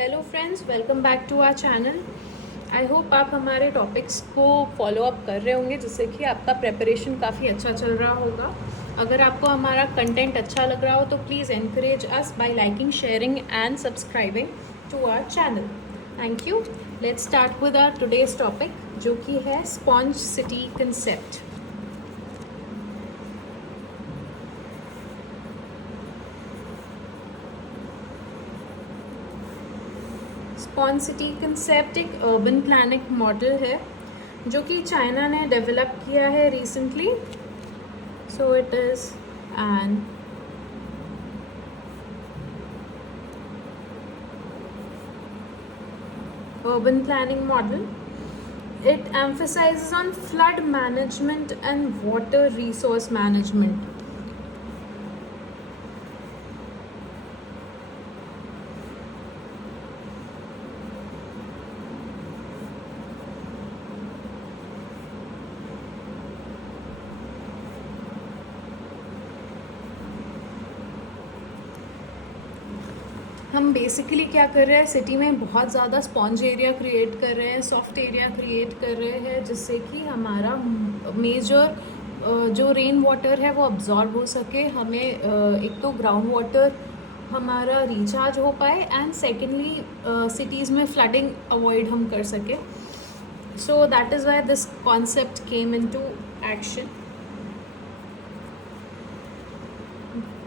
Hello friends, welcome back to our channel. I hope आप हमारे टॉपिक्स को फॉलो अप कर रहे होंगे, जिससे कि आपका प्रेपरेशन काफ़ी अच्छा चल रहा होगा। अगर आपको हमारा कंटेंट अच्छा लग रहा हो तो please encourage us by liking, sharing and subscribing to our channel. Thank you. Let's start with our today's topic, जो कि है sponge city concept. Sponge city concept एक अर्बन प्लानिंग मॉडल है जो कि चाइना ने डेवलप किया है recently. So it is an urban planning model. It emphasizes on flood management and water resource management. हम बेसिकली क्या कर रहे हैं, सिटी में बहुत ज़्यादा स्पॉन्ज एरिया क्रिएट कर रहे हैं, सॉफ्ट एरिया क्रिएट कर रहे हैं, जिससे कि हमारा मेजर जो रेन वाटर है वो अब्जॉर्ब हो सके। हमें एक तो ग्राउंड वाटर हमारा रिचार्ज हो पाए, एंड सेकेंडली सिटीज़ में फ्लडिंग अवॉइड हम कर सके। So that is why this concept came into action.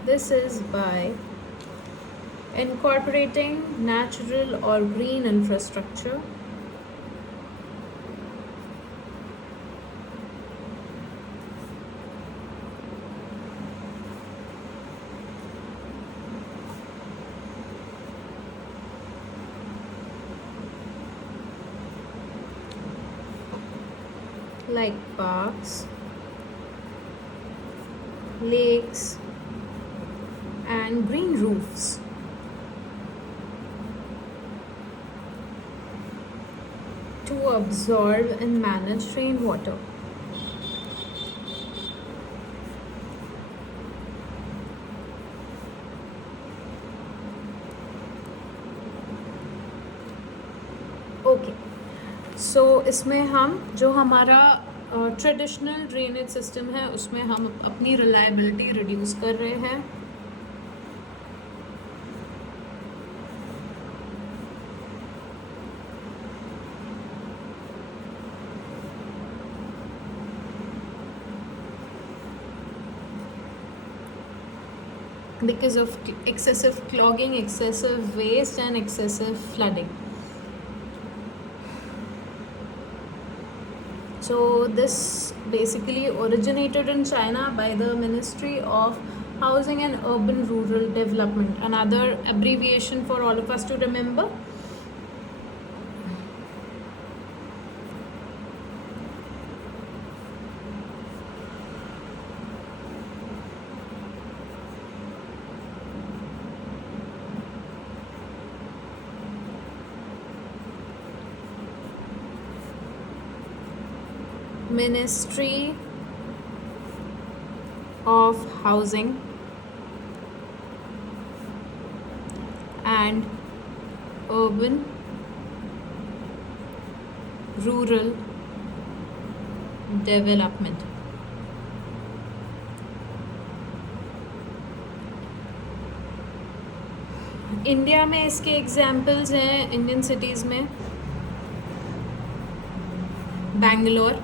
This is by incorporating natural or green infrastructure, like parks, lakes, and green roofs. To absorb and manage rainwater. Okay, so इसमें हम जो हमारा traditional drainage system है उसमें हम अपनी reliability reduce कर रहे हैं. Because of excessive clogging, excessive waste, and excessive flooding. So this basically originated in China by the Ministry of Housing and Urban Rural Development, another abbreviation for all of us to remember. Ministry of Housing and Urban Rural Development. India में इसके एग्जाम्पल्स हैं Indian cities में बैंगलोर,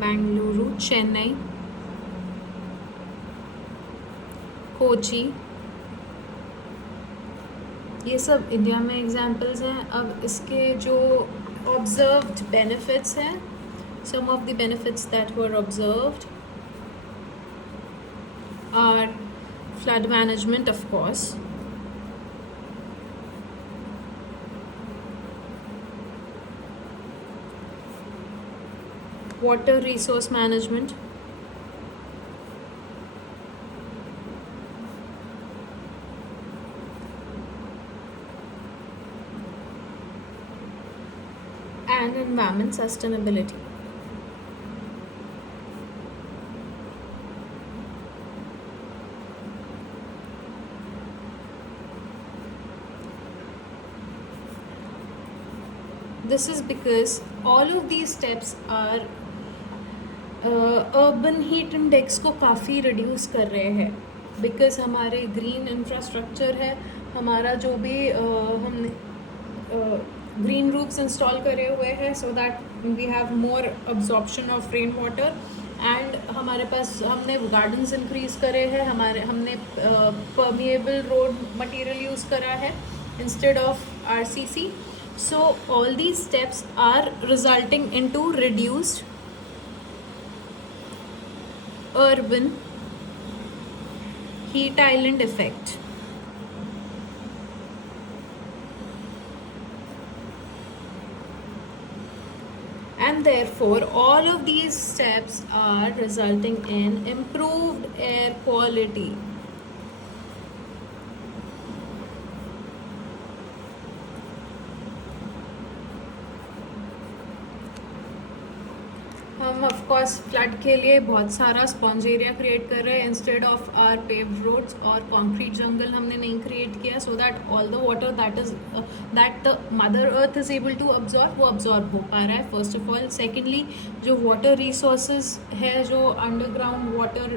बेंगलुरु, चेन्नई, कोची, ये सब इंडिया में एग्जाम्पल्स हैं. अब इसके जो ऑब्जर्व्ड बेनिफिट्स हैं, some of the benefits that were observed are flood management, of course, water resource management, and environment sustainability. This is because all of these steps are urban heat index को काफ़ी रिड्यूस कर रहे हैं, बिकॉज हमारे green infrastructure है, हमारा जो भी हमने ग्रीन रूफ्स इंस्टॉल करे हुए हैं so that we have more absorption of rain water, and हमारे पास हमने गार्डन्स इंक्रीज करे हैं, हमने परमिएबल रोड मटेरियल यूज़ करा है instead of RCC. So all these steps are resulting into reduced urban heat island effect. And therefore all of these steps are resulting in improved air quality. हम of course flood के लिए बहुत सारा sponge area create कर रहे हैं instead of our paved roads, और concrete जंगल हमने नहीं क्रिएट किया, so that all the water that the mother earth is able to absorb, वो अब्जॉर्ब हो पा रहा है फर्स्ट ऑफ ऑल. सेकेंडली जो वाटर रिसोर्सेज है, जो अंडरग्राउंड वाटर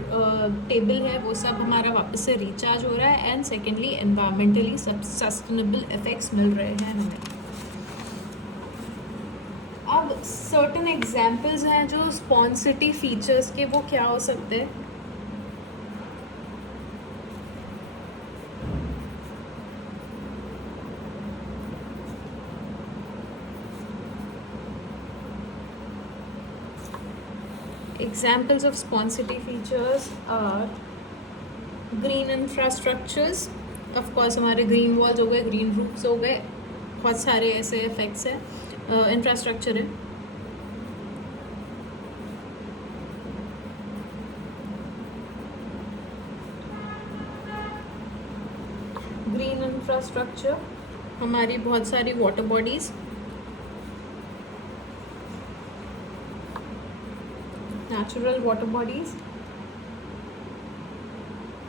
टेबल है, वो सब हमारा वापस से रिचार्ज हो रहा है. And secondly environmentally sustainable effects मिल रहे हैं हमें. अब सर्टन एग्जाम्पल्स हैं जो स्पॉन्ज सिटी फीचर्स के, वो क्या हो सकते हैं. Examples of sponge city features are green infrastructures. Of course हमारे ग्रीन वॉल्स हो गए, ग्रीन रूफ्स हो गए, बहुत सारे ऐसे इफेक्ट्स हैं, इंफ्रास्ट्रक्चर है. ग्रीन इंफ्रास्ट्रक्चर, हमारी बहुत सारी water bodies, natural water bodies,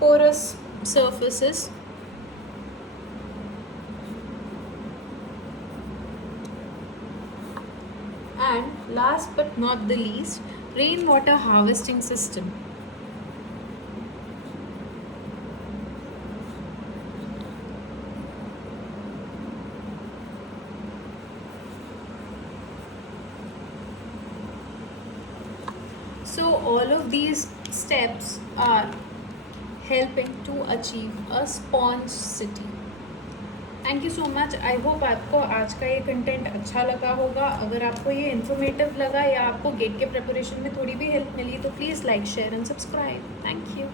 porous surfaces, and last but not the least, rainwater harvesting system. So all of these steps are helping to achieve a sponge city. Thank you so much. I hope आपको आज का ये कंटेंट अच्छा लगा होगा. अगर आपको ये इन्फॉर्मेटिव लगा या आपको गेट के प्रिपरेशन में थोड़ी भी हेल्प मिली तो please like, share and subscribe. Thank you.